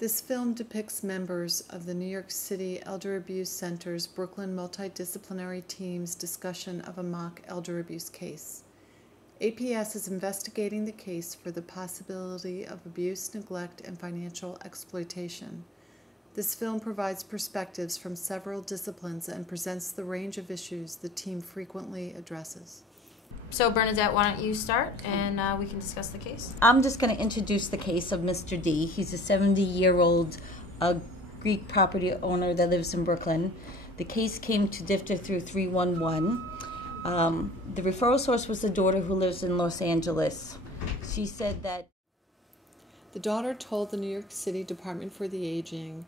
This film depicts members of the New York City Elder Abuse Center's Brooklyn Multidisciplinary Team's discussion of a mock elder abuse case. APS is investigating the case for the possibility of abuse, neglect, and financial exploitation. This film provides perspectives from several disciplines and presents the range of issues the team frequently addresses. So Bernadette, why don't you start and we can discuss the case? I'm just going to introduce the case of Mr. D. He's a 70-year-old Greek property owner that lives in Brooklyn. The case came to DFTA through 311. The referral source was a daughter who lives in Los Angeles. She said that the daughter told the New York City Department for the Aging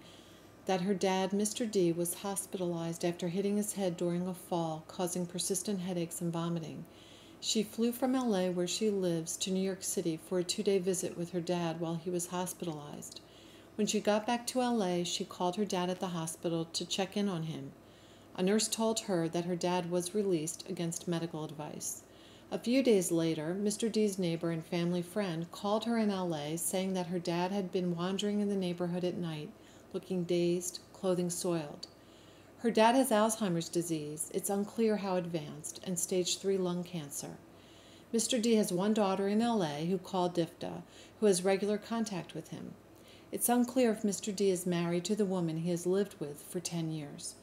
that her dad, Mr. D, was hospitalized after hitting his head during a fall, causing persistent headaches and vomiting. She flew from LA, where she lives, to New York City for a 2-day visit with her dad while he was hospitalized. When she got back to LA, she called her dad at the hospital to check in on him. A nurse told her that her dad was released against medical advice. A few days later, Mr. D's neighbor and family friend called her in LA saying that her dad had been wandering in the neighborhood at night, looking dazed, clothing soiled. Her dad has Alzheimer's disease, it's unclear how advanced, and stage 3 lung cancer. Mr. D has one daughter in LA who called DFTA, who has regular contact with him. It's unclear if Mr. D is married to the woman he has lived with for 10 years.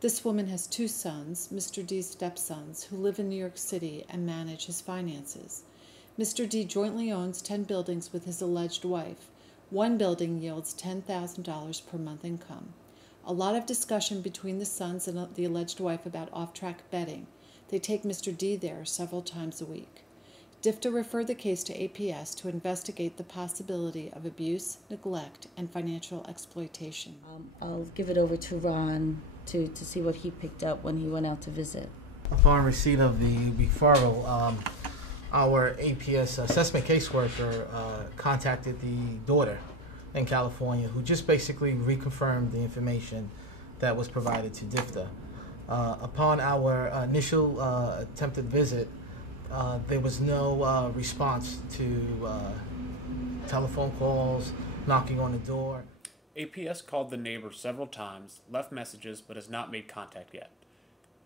This woman has 2 sons, Mr. D's stepsons, who live in New York City and manage his finances. Mr. D jointly owns 10 buildings with his alleged wife. One building yields $10,000 per month income. A lot of discussion between the sons and the alleged wife about off-track betting. They take Mr. D there several times a week. DFTA referred the case to APS to investigate the possibility of abuse, neglect, and financial exploitation. I'll give it over to Ron to see what he picked up when he went out to visit. Upon receipt of the referral, our APS assessment caseworker contacted the daughter in California, who just basically reconfirmed the information that was provided to DFTA. Upon our initial attempted visit, there was no response to telephone calls, knocking on the door. APS called the neighbor several times, left messages, but has not made contact yet.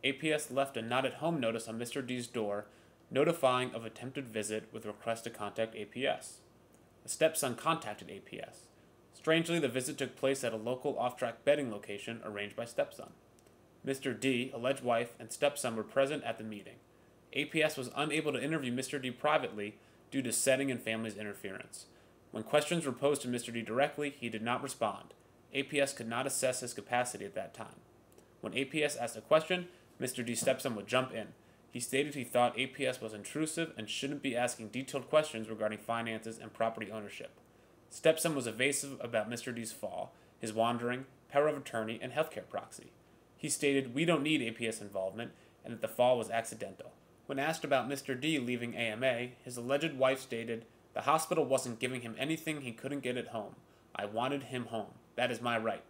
APS left a not at home notice on Mr. D's door, notifying of attempted visit with request to contact APS. The stepson contacted APS. Strangely, the visit took place at a local off-track betting location arranged by stepson. Mr. D, alleged wife, and stepson were present at the meeting. APS was unable to interview Mr. D privately due to setting and family's interference. When questions were posed to Mr. D directly, he did not respond. APS could not assess his capacity at that time. When APS asked a question, Mr. D's stepson would jump in. He stated he thought APS was intrusive and shouldn't be asking detailed questions regarding finances and property ownership. Stepson was evasive about Mr. D's fall, his wandering, power of attorney, and healthcare proxy. He stated, "We don't need APS involvement," and that the fall was accidental. When asked about Mr. D leaving AMA, his alleged wife stated, "The hospital wasn't giving him anything he couldn't get at home. I wanted him home. That is my right."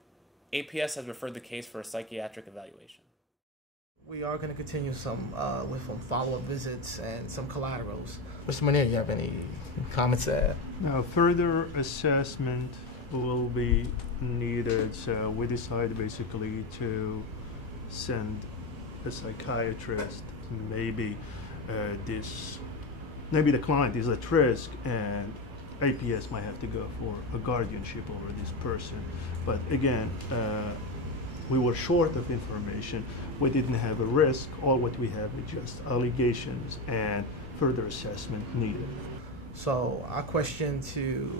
APS has referred the case for a psychiatric evaluation. We are going to continue with some follow-up visits and some collaterals. Mr. Munir, you have any comments there? Now, further assessment will be needed, so we decided basically to send a psychiatrist. Maybe the client is at risk, and APS might have to go for a guardianship over this person. But again, we were short of information. We didn't have a risk. All what we have is just allegations and further assessment needed. So our question to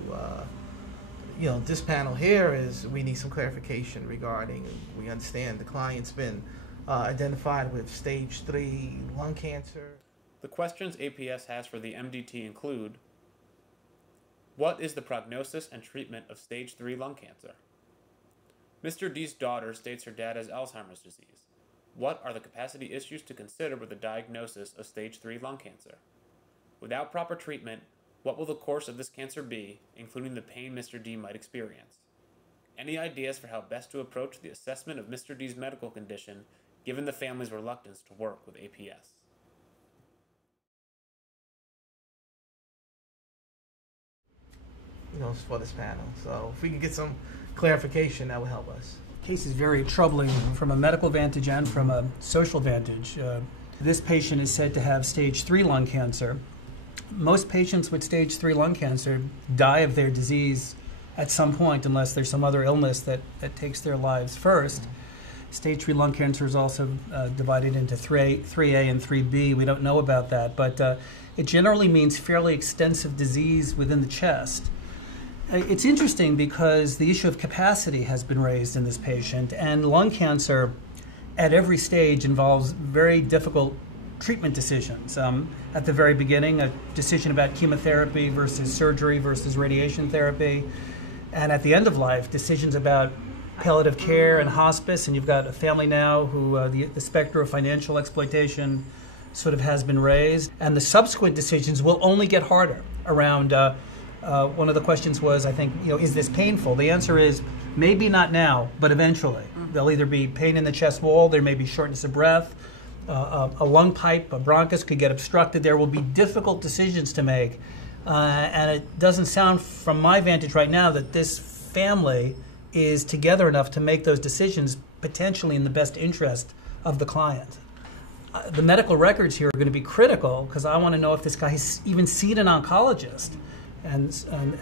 this panel here is, we need some clarification regarding, we understand the client's been identified with stage 3 lung cancer. The questions APS has for the MDT include: what is the prognosis and treatment of stage 3 lung cancer? Mr. D's daughter states her dad has Alzheimer's disease. What are the capacity issues to consider with the diagnosis of stage 3 lung cancer? Without proper treatment, what will the course of this cancer be, including the pain Mr. D might experience? Any ideas for how best to approach the assessment of Mr. D's medical condition, given the family's reluctance to work with APS? For this panel. So if we can get some clarification, that would help us. Case is very troubling from a medical vantage and from a social vantage. This patient is said to have stage 3 lung cancer. Most patients with stage 3 lung cancer die of their disease at some point unless there's some other illness that takes their lives first. Stage 3 lung cancer is also divided into 3A and 3B. We don't know about that, but it generally means fairly extensive disease within the chest. It's interesting because the issue of capacity has been raised in this patient, and lung cancer at every stage involves very difficult treatment decisions. At the very beginning, a decision about chemotherapy versus surgery versus radiation therapy, and at the end of life, decisions about palliative care and hospice, and you've got a family now who the specter of financial exploitation sort of has been raised, and the subsequent decisions will only get harder around one of the questions was, I think, is this painful? The answer is maybe not now, but eventually. There'll either be pain in the chest wall, there may be shortness of breath, a lung pipe, a bronchus could get obstructed. There will be difficult decisions to make. And it doesn't sound, from my vantage right now, that this family is together enough to make those decisions potentially in the best interest of the client. The medical records here are going to be critical because I want to know if this guy has even seen an oncologist. And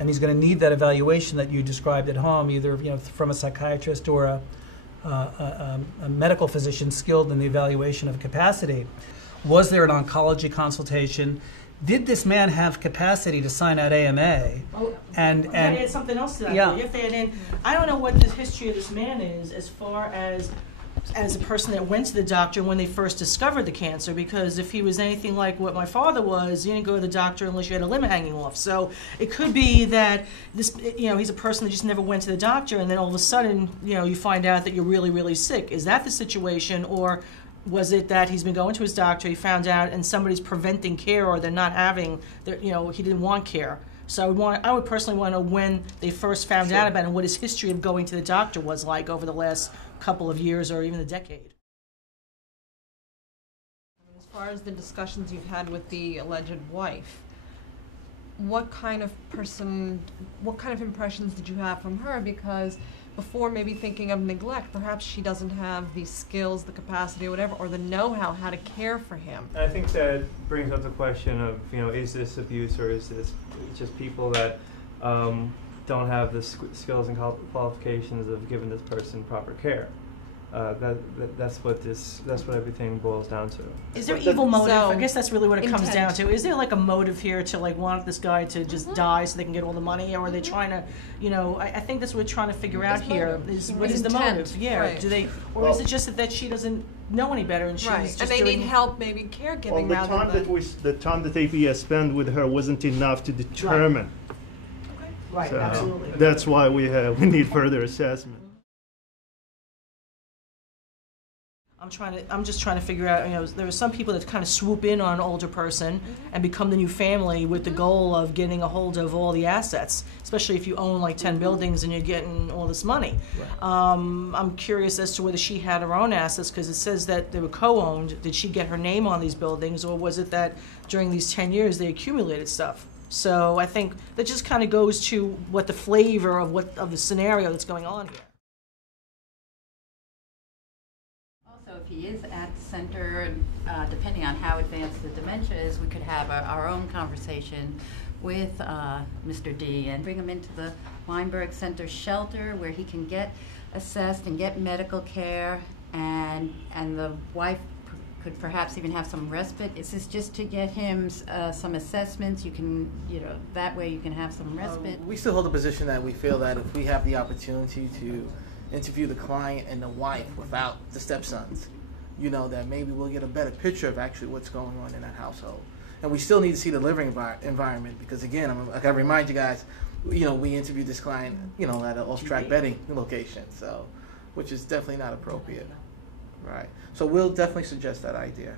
he's going to need that evaluation that you described at home, either from a psychiatrist or a medical physician skilled in the evaluation of capacity. Was there an oncology consultation? Did this man have capacity to sign out AMA? And you gotta add something else to that. Yeah. You have to add in, I don't know what the history of this man is as far as a person that went to the doctor when they first discovered the cancer, because if he was anything like what my father was, you didn't go to the doctor unless you had a limb hanging off. So it could be that this, he's a person that just never went to the doctor, and then all of a sudden, you find out that you're really, really sick. Is that the situation, or was it that he's been going to his doctor, he found out, and somebody's preventing care, or they're not having, he didn't want care? So I would personally want to know when they first found out about it and what his history of going to the doctor was like over the last couple of years or even a decade. As far as the discussions you've had with the alleged wife, what kind of impressions did you have from her? Because before maybe thinking of neglect, perhaps she doesn't have the skills, the capacity, or whatever, or the know-how how to care for him. I think that brings up the question of, is this abuse, or is this just people that don't have the skills and qualifications of giving this person proper care? That's what everything boils down to. Is there evil motive? So, I guess that's really what it comes down intent. to. Is there like a motive here to want this guy to just die so they can get all the money, or are they trying to, I think that's what we're trying to figure out here. Is what is the Intent, motive? Yeah. right. Do they, or is it just that she doesn't know any better and she's Right, just and they doing need help, maybe caregiving Well, the rather time than... the time that APS spent with her wasn't enough to determine. Right, So absolutely. that's why we need further assessment. I'm just trying to figure out, there are some people that kind of swoop in on an older person and become the new family with the goal of getting a hold of all the assets, especially if you own like 10 buildings and you're getting all this money. Right. I'm curious as to whether she had her own assets, because it says that they were co-owned. Did she get her name on these buildings, or was it that during these 10 years they accumulated stuff? So I think that just kind of goes to what the flavor of the scenario that's going on here. If he is at the center, depending on how advanced the dementia is, we could have our own conversation with Mr. D and bring him into the Weinberg Center shelter where he can get assessed and get medical care, and the wife could perhaps even have some respite. This is just to get him some assessments. You can, that way you can have some respite. We still hold the position that we feel that if we have the opportunity to interview the client and the wife without the stepsons, that maybe we'll get a better picture of actually what's going on in that household. And we still need to see the living environment, because again, I gotta remind you guys, we interviewed this client, at an off-track betting location, so, which is definitely not appropriate, right? So we'll definitely suggest that idea.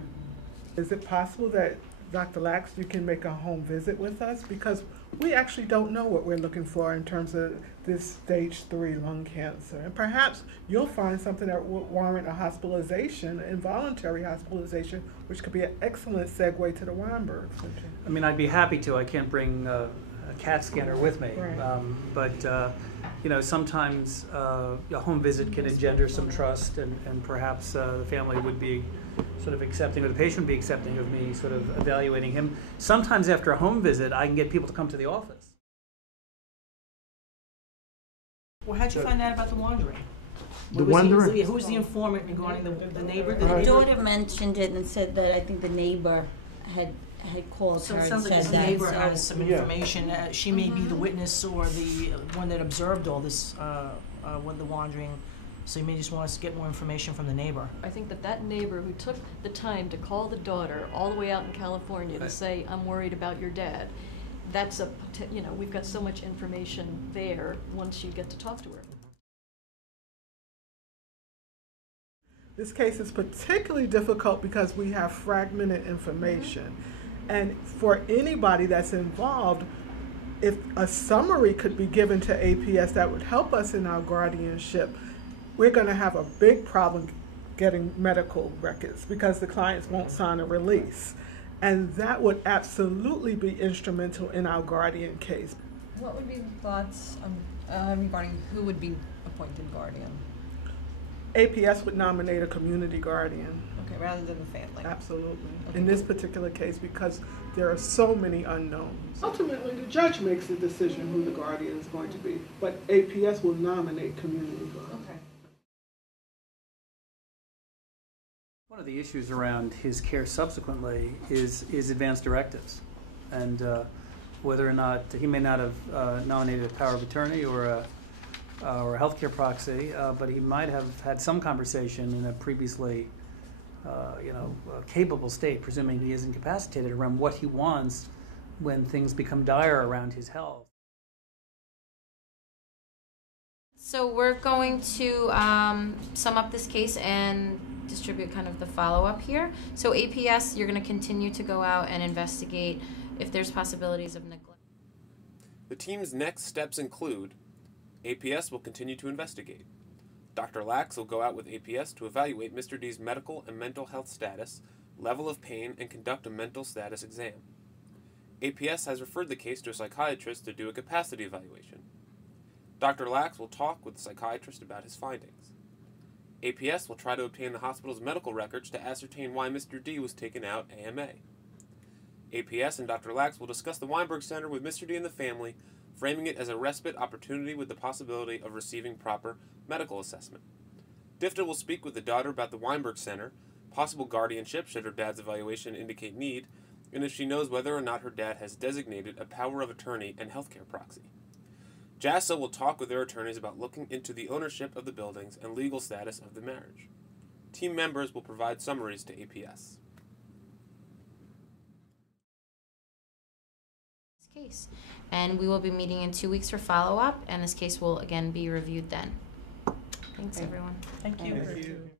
Is it possible that Dr. Lax, you can make a home visit with us? Because we actually don't know what we're looking for in terms of this stage 3 lung cancer. And perhaps you'll find something that would warrant a hospitalization, involuntary hospitalization, which could be an excellent segue to the Weinberg Center. I mean, I'd be happy to. I can't bring CAT scanner with me. Right. But you know, sometimes a home visit can engender some trust, and perhaps the family would be sort of accepting, or the patient would be accepting of me sort of evaluating him. Sometimes after a home visit, I can get people to come to the office. Well, how'd you find out about the wandering? The wandering? Who was the informant regarding the neighbor? The daughter mentioned it and said that I think the neighbor had called So her it and sounds like said this that. neighbor so- has some information. She may be the witness or the one that observed all this, with the wandering. So you may just want us to get more information from the neighbor. I think that neighbor who took the time to call the daughter all the way out in California to say, I'm worried about your dad, that's you know, we've got so much information there once you get to talk to her. This case is particularly difficult because we have fragmented information. And for anybody that's involved, if a summary could be given to APS that would help us in our guardianship, we're going to have a big problem getting medical records because the clients won't sign a release. And that would absolutely be instrumental in our guardian case. What would be the thoughts regarding who would be appointed guardian? APS would nominate a community guardian. Okay, rather than the family. Absolutely. Okay. In this particular case, because there are so many unknowns. Ultimately, the judge makes the decision who the guardian is going to be, but APS will nominate community guardian. Okay. One of the issues around his care subsequently is advance directives, and whether or not he may not have nominated a power of attorney or a healthcare proxy, but he might have had some conversation in a previously, capable state, presuming he is incapacitated, around what he wants when things become dire around his health. So we're going to sum up this case and distribute kind of the follow-up here. So APS, you're going to continue to go out and investigate if there's possibilities of neglect. The team's next steps include APS will continue to investigate. Dr. Lax will go out with APS to evaluate Mr. D's medical and mental health status, level of pain, and conduct a mental status exam. APS has referred the case to a psychiatrist to do a capacity evaluation. Dr. Lax will talk with the psychiatrist about his findings. APS will try to obtain the hospital's medical records to ascertain why Mr. D was taken out AMA. APS and Dr. Lax will discuss the Weinberg Center with Mr. D and the family, framing it as a respite opportunity with the possibility of receiving proper medical assessment. DIFTA will speak with the daughter about the Weinberg Center, possible guardianship should her dad's evaluation indicate need, and if she knows whether or not her dad has designated a power of attorney and healthcare proxy. JASA will talk with their attorneys about looking into the ownership of the buildings and legal status of the marriage. Team members will provide summaries to APS. Case. And we will be meeting in 2 weeks for follow-up, and this case will again be reviewed then. Thanks, everyone. Thank you. Thank you.